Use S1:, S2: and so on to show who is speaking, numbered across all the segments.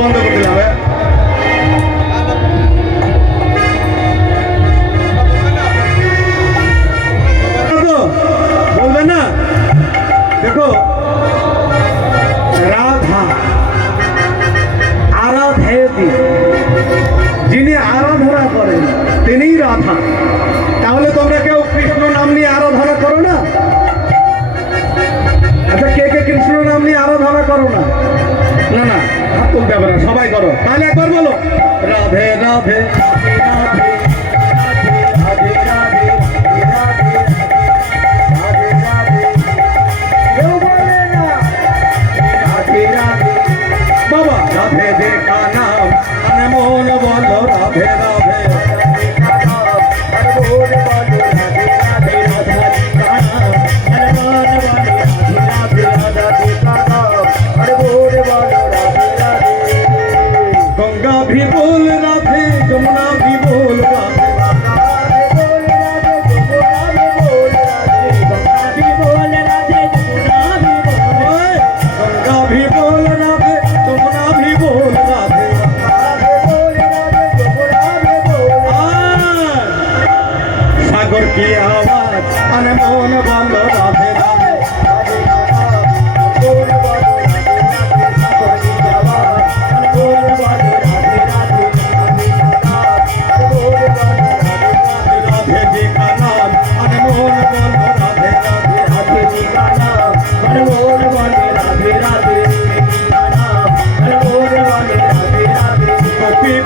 S1: போன்ற ক্যামেরা সবাই করো তাহলে একবার বলো রাধে রাধে বাবা রাধে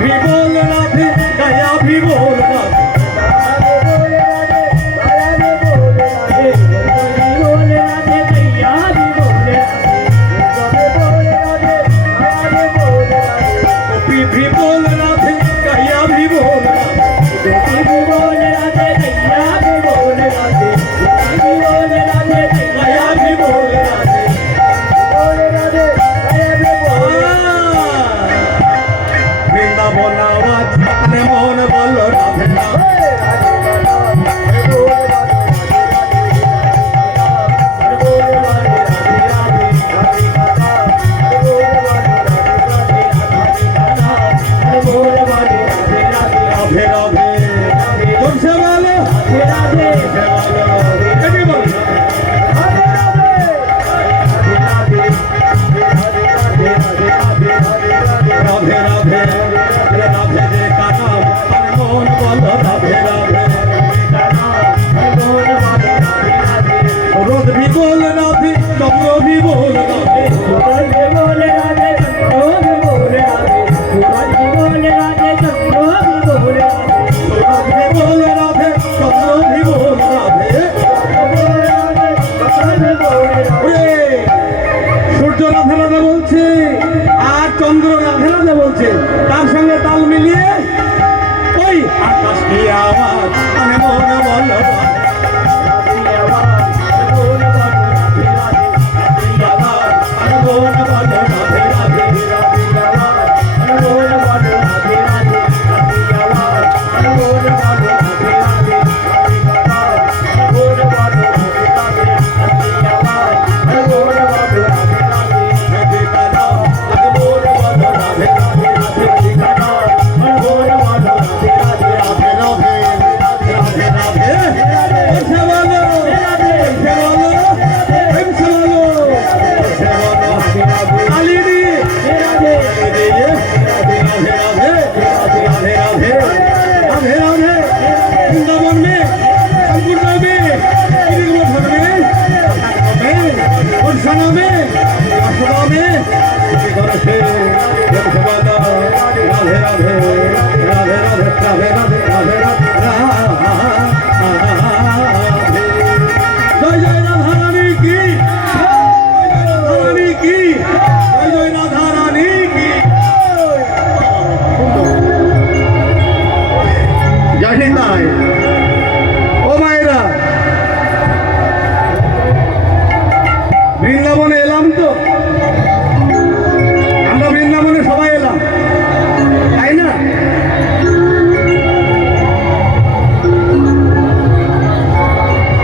S1: भी बोल राधे गया भी बोल আসলামে ঘরে রাধে রাধে রাধে রাধে রাধে রাধে